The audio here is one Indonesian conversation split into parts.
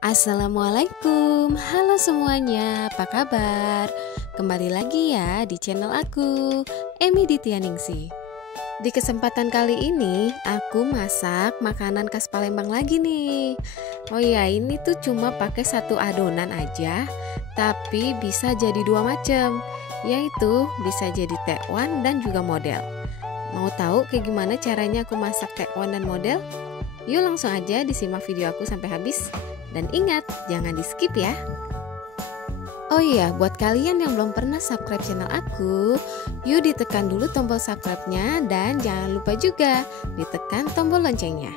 Assalamualaikum, halo semuanya, apa kabar? Kembali lagi ya di channel aku, Emi Dityaningsih. Di kesempatan kali ini, aku masak makanan khas Palembang lagi nih. Oh iya, ini tuh cuma pakai satu adonan aja, tapi bisa jadi dua macam, yaitu bisa jadi tekwan dan juga model. Mau tahu kayak gimana caranya aku masak tekwan dan model? Yuk langsung aja disimak video aku sampai habis. Dan ingat, jangan di skip ya. Oh iya, buat kalian yang belum pernah subscribe channel aku, yuk ditekan dulu tombol subscribe-nya dan jangan lupa juga ditekan tombol loncengnya.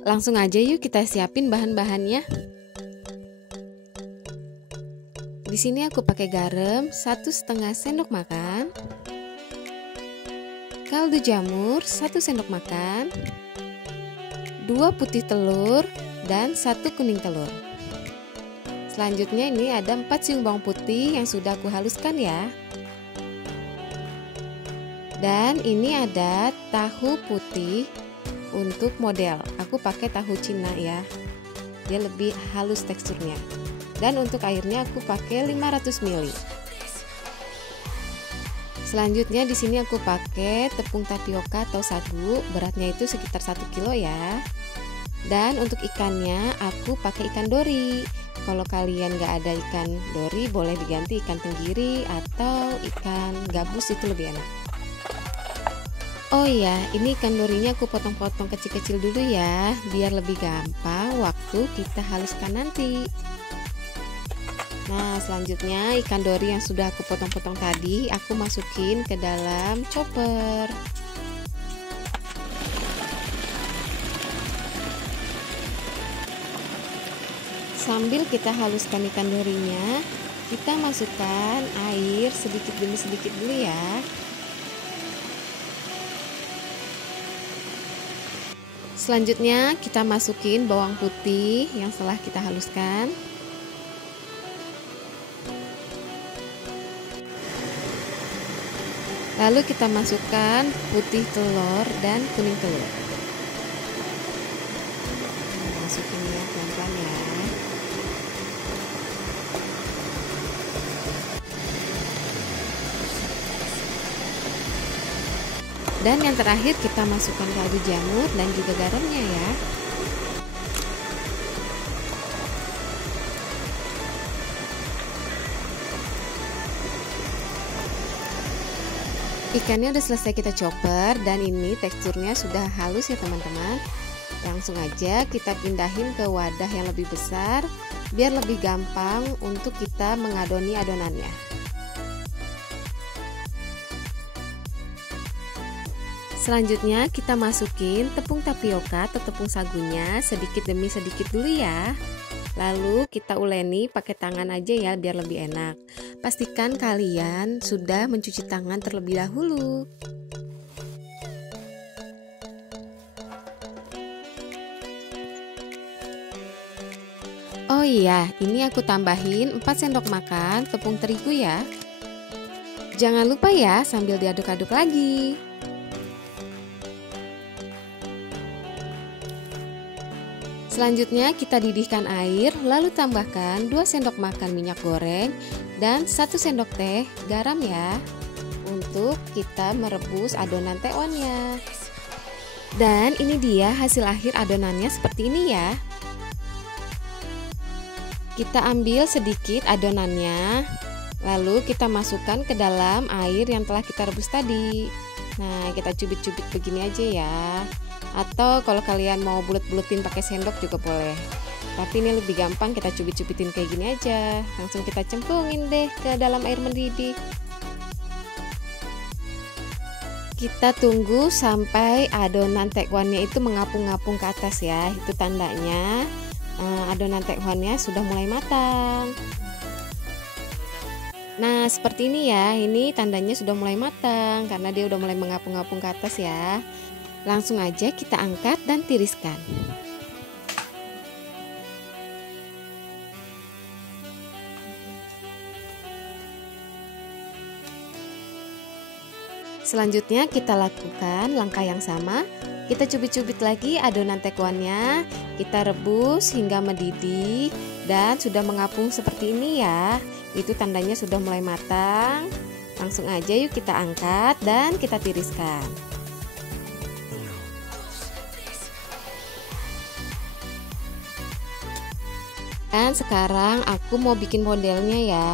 Langsung aja yuk kita siapin bahan-bahannya. Di sini aku pakai garam 1,5 sendok makan, kaldu jamur 1 sendok makan, 2 putih telur dan 1 kuning telur. Selanjutnya ini ada 4 siung bawang putih yang sudah aku haluskan ya. Dan ini ada tahu putih. Untuk model, aku pakai tahu Cina ya, dia lebih halus teksturnya. Dan untuk airnya aku pakai 500 ml. Selanjutnya di sini aku pakai tepung tapioka atau sagu, beratnya itu sekitar 1 kilo ya. Dan untuk ikannya aku pakai ikan dori. Kalau kalian gak ada ikan dori, boleh diganti ikan tenggiri atau ikan gabus, itu lebih enak. Oh iya, ini ikan dorinya aku potong-potong kecil-kecil dulu ya, biar lebih gampang waktu kita haluskan nanti. Nah, selanjutnya ikan dori yang sudah aku potong-potong tadi, aku masukin ke dalam chopper. Sambil kita haluskan ikan dorinya, kita masukkan air sedikit demi sedikit dulu ya. Selanjutnya kita masukin bawang putih yang telah kita haluskan. Lalu kita masukkan putih telur dan kuning telur. Masukin ya pelan-pelan ya. Dan yang terakhir kita masukkan kaldu jamur dan juga garamnya ya. Ikannya udah selesai kita chopper dan ini teksturnya sudah halus ya teman-teman. Langsung aja kita pindahin ke wadah yang lebih besar biar lebih gampang untuk kita mengadoni adonannya. Selanjutnya kita masukin tepung tapioka atau tepung sagunya sedikit demi sedikit dulu ya. Lalu kita uleni pakai tangan aja ya biar lebih enak. Pastikan kalian sudah mencuci tangan terlebih dahulu. Oh iya, ini aku tambahin 4 sendok makan tepung terigu ya. Jangan lupa ya sambil diaduk-aduk lagi. Selanjutnya kita didihkan air, lalu tambahkan 2 sendok makan minyak goreng dan 1 sendok teh garam ya, untuk kita merebus adonan tekwannya. Dan ini dia hasil akhir adonannya seperti ini ya. Kita ambil sedikit adonannya, lalu kita masukkan ke dalam air yang telah kita rebus tadi. Nah, kita cubit-cubit begini aja ya. Atau kalau kalian mau bulet-buletin pakai sendok juga boleh. Tapi ini lebih gampang kita cubit-cubitin kayak gini aja. Langsung kita cemplungin deh ke dalam air mendidih. Kita tunggu sampai adonan tekwannya itu mengapung-ngapung ke atas ya. Itu tandanya adonan tekwannya sudah mulai matang. Nah, seperti ini ya. Ini tandanya sudah mulai matang karena dia udah mulai mengapung-ngapung ke atas ya. Langsung aja kita angkat dan tiriskan. Selanjutnya kita lakukan langkah yang sama. Kita cubit-cubit lagi adonan tekwannya. Kita rebus hingga mendidih dan sudah mengapung seperti ini ya. Itu tandanya sudah mulai matang. Langsung aja yuk kita angkat dan kita tiriskan. Dan sekarang aku mau bikin modelnya ya.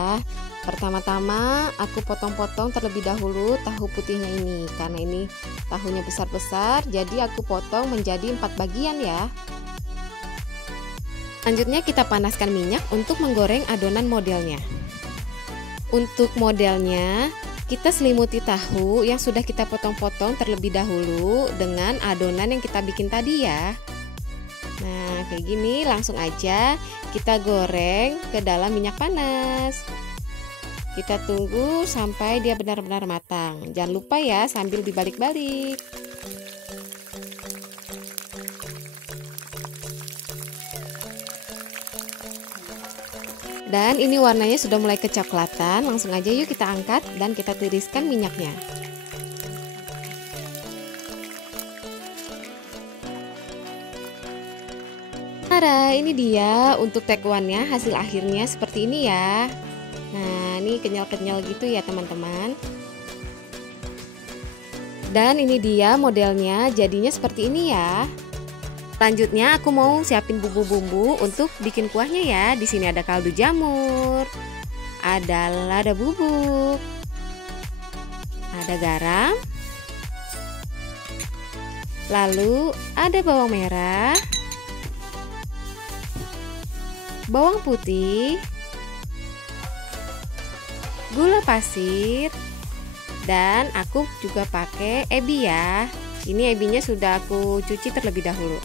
Pertama-tama aku potong-potong terlebih dahulu tahu putihnya ini. Karena ini tahunya besar-besar, jadi aku potong menjadi 4 bagian ya. Selanjutnya kita panaskan minyak untuk menggoreng adonan modelnya. Untuk modelnya, kita selimuti tahu yang sudah kita potong-potong terlebih dahulu dengan adonan yang kita bikin tadi ya. Nah, kayak gini langsung aja kita goreng ke dalam minyak panas. Kita tunggu sampai dia benar-benar matang. Jangan lupa ya sambil dibalik-balik. Dan ini warnanya sudah mulai kecoklatan. Langsung aja yuk kita angkat dan kita tiriskan minyaknya. Tara, ini dia untuk tekwannya, hasil akhirnya seperti ini ya. Nah, ini kenyal-kenyal gitu ya teman-teman. Dan ini dia modelnya, jadinya seperti ini ya. Selanjutnya aku mau siapin bumbu-bumbu untuk bikin kuahnya ya. Di sini ada kaldu jamur, ada lada bubuk, ada garam, lalu ada bawang merah, bawang putih, gula pasir, dan aku juga pakai ebi ya. Ini ebinya sudah aku cuci terlebih dahulu.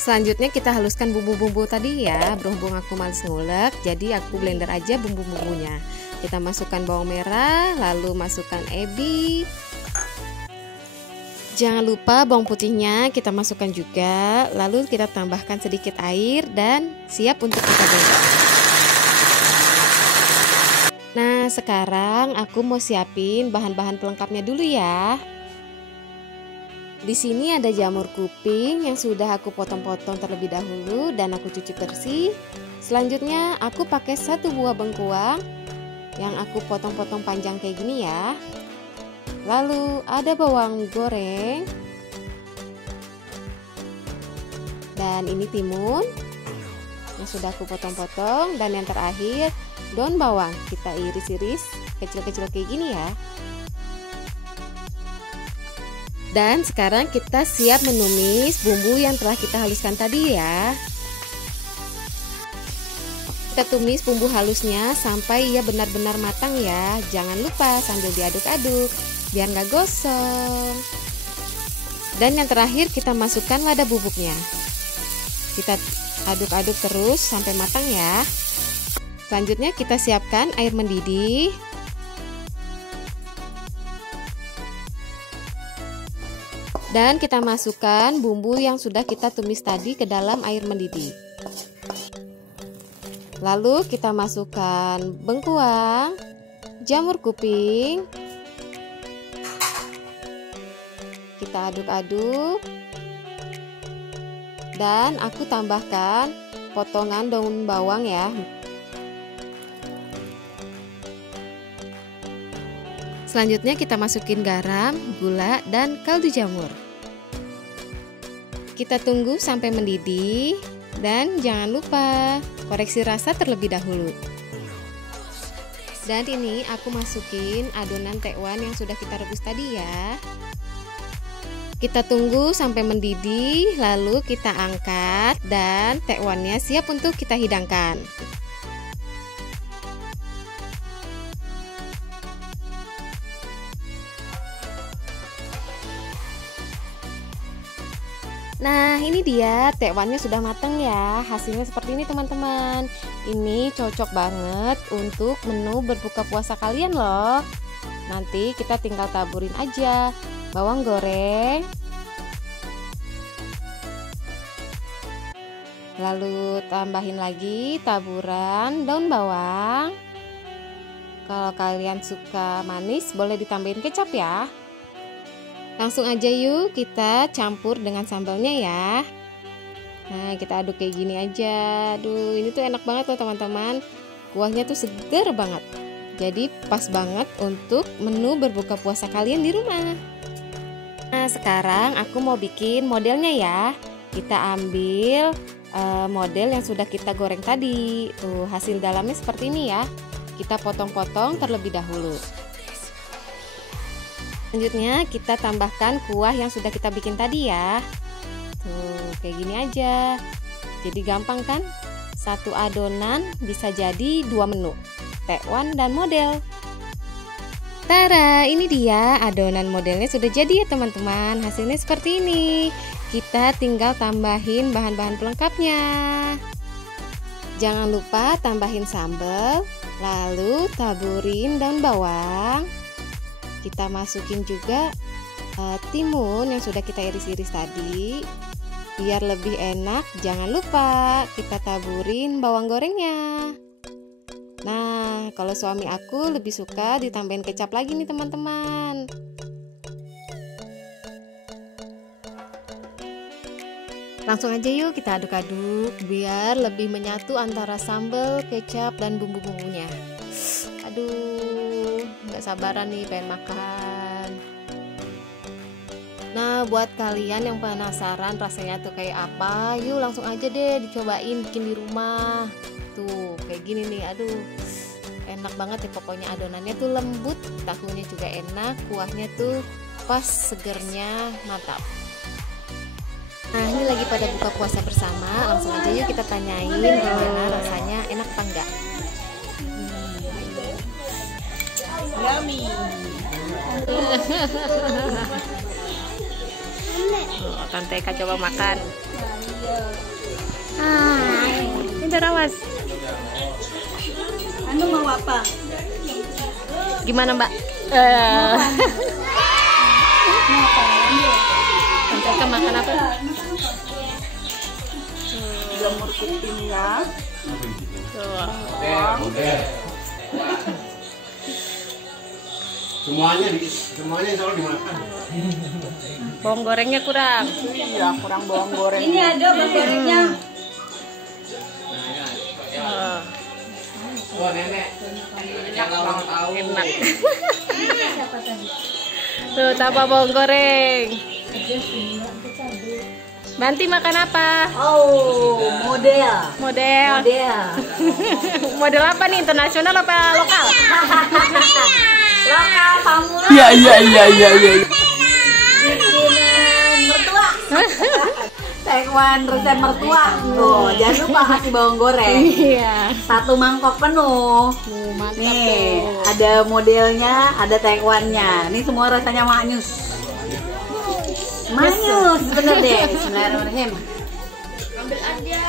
Selanjutnya kita haluskan bumbu-bumbu tadi ya. Berhubung aku males ngulek, jadi aku blender aja bumbu-bumbunya. Kita masukkan bawang merah, lalu masukkan ebi. Jangan lupa bawang putihnya kita masukkan juga. Lalu kita tambahkan sedikit air dan siap untuk kita blender. Nah, sekarang aku mau siapin bahan-bahan pelengkapnya dulu ya. Di sini ada jamur kuping yang sudah aku potong-potong terlebih dahulu dan aku cuci bersih. Selanjutnya aku pakai 1 buah bengkuang yang aku potong-potong panjang kayak gini ya. Lalu ada bawang goreng. Dan ini timun yang sudah aku potong-potong, dan yang terakhir daun bawang. Kita iris-iris kecil-kecil kayak gini ya. Dan sekarang kita siap menumis bumbu yang telah kita haluskan tadi ya. Kita tumis bumbu halusnya sampai ia benar-benar matang ya. Jangan lupa sambil diaduk-aduk biar nggak gosong. Dan yang terakhir kita masukkan lada bubuknya. Kita aduk-aduk terus sampai matang ya. Selanjutnya kita siapkan air mendidih. Dan kita masukkan bumbu yang sudah kita tumis tadi ke dalam air mendidih. Lalu kita masukkan bengkuang, jamur kuping. Kita aduk-aduk. Dan aku tambahkan potongan daun bawang ya. Selanjutnya kita masukin garam, gula, dan kaldu jamur. Kita tunggu sampai mendidih dan jangan lupa koreksi rasa terlebih dahulu. Dan ini aku masukin adonan tekwan yang sudah kita rebus tadi ya. Kita tunggu sampai mendidih, lalu kita angkat dan tekwannya siap untuk kita hidangkan. Nah, ini dia tekwannya sudah matang ya. Hasilnya seperti ini teman-teman. Ini cocok banget untuk menu berbuka puasa kalian loh. Nanti kita tinggal taburin aja bawang goreng, lalu tambahin lagi taburan daun bawang, Kalau kalian suka manis, boleh ditambahin kecap ya. Langsung aja yuk kita campur dengan sambalnya ya. Nah, kita aduk kayak gini aja. Aduh, ini tuh enak banget loh teman-teman. Kuahnya tuh seger banget. Jadi pas banget untuk menu berbuka puasa kalian di rumah. Nah, sekarang aku mau bikin modelnya ya. Kita ambil model yang sudah kita goreng tadi. Tuh, hasil dalamnya seperti ini ya. Kita potong-potong terlebih dahulu. Selanjutnya kita tambahkan kuah yang sudah kita bikin tadi ya. Tuh, kayak gini aja. Jadi gampang kan? Satu adonan bisa jadi 2 menu, tekwan dan model. Tara, ini dia adonan modelnya sudah jadi ya teman-teman. Hasilnya seperti ini. Kita tinggal tambahin bahan-bahan pelengkapnya. Jangan lupa tambahin sambal, lalu taburin daun bawang. Kita masukin juga timun yang sudah kita iris-iris tadi. Biar lebih enak, jangan lupa kita taburin bawang gorengnya. Nah, kalau suami aku lebih suka ditambahin kecap lagi nih teman-teman. Langsung aja yuk kita aduk-aduk biar lebih menyatu antara sambal, kecap, dan bumbu-bumbunya. Aduh, gak sabaran nih pengen makan. Nah, buat kalian yang penasaran rasanya tuh kayak apa, yuk langsung aja deh dicobain bikin di rumah. Tuh, kayak gini nih, aduh enak banget ya pokoknya. Adonannya tuh lembut, tahunya juga enak, kuahnya tuh pas, segernya mantap. Nah, ini lagi pada buka puasa bersama, langsung aja yuk kita tanyain gimana rasanya, enak apa enggak. Yummy. Oh, Tante Eka coba makan. Ini awas. Anu mau apa? Gimana Mbak? Tante Eka makan apa? Jamur kupingnya. Semuanya selalu dimakan. Bawang gorengnya kurang. Iya, kurang bawang goreng. Ini ada bawang gorengnya. Wah, nenek. Enak. Tuh, tambah bawang goreng. Banti makan apa? Oh, model. Model. Model apa nih? Internasional apa lokal? Lokal pamula. Iya. Bikinan mertua. Tekwan resep mertua. Tuh, jangan lupa kasih bawang goreng. Iya. 1 mangkok penuh. Mantap Nih, tuh. ada modelnya, ada tekwannya. Ini semua rasanya maknyus. Maknyus, bener deh. Bismillahirrahmanirrahim. Ambil aja.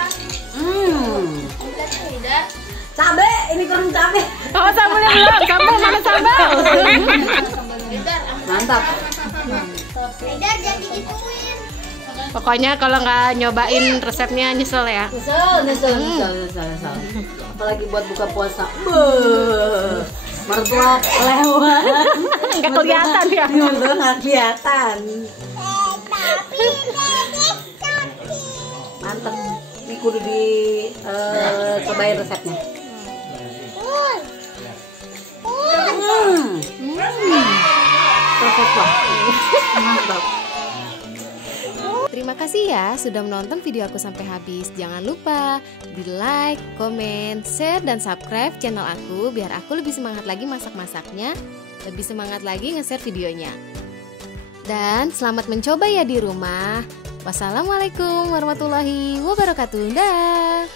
Cabe, ini kurang cabe. Oh, sambalnya belum. Sambal mana sambal? Mantap. Beda jadi gituin. Pokoknya kalau nggak nyobain resepnya nyesel ya. Nyesel. Apalagi buat buka puasa. Beuh. Mertua lewat. Nggak kelihatan ya. Mertua nggak kelihatan. Mantep. Ini kudu cobain resepnya. Perfect banget. Mantap. Terima kasih ya sudah menonton video aku sampai habis. Jangan lupa di like, komen, share, dan subscribe channel aku biar aku lebih semangat lagi masak-masaknya, lebih semangat lagi nge-share videonya. Dan selamat mencoba ya di rumah. Wassalamualaikum warahmatullahi wabarakatuh. Dah.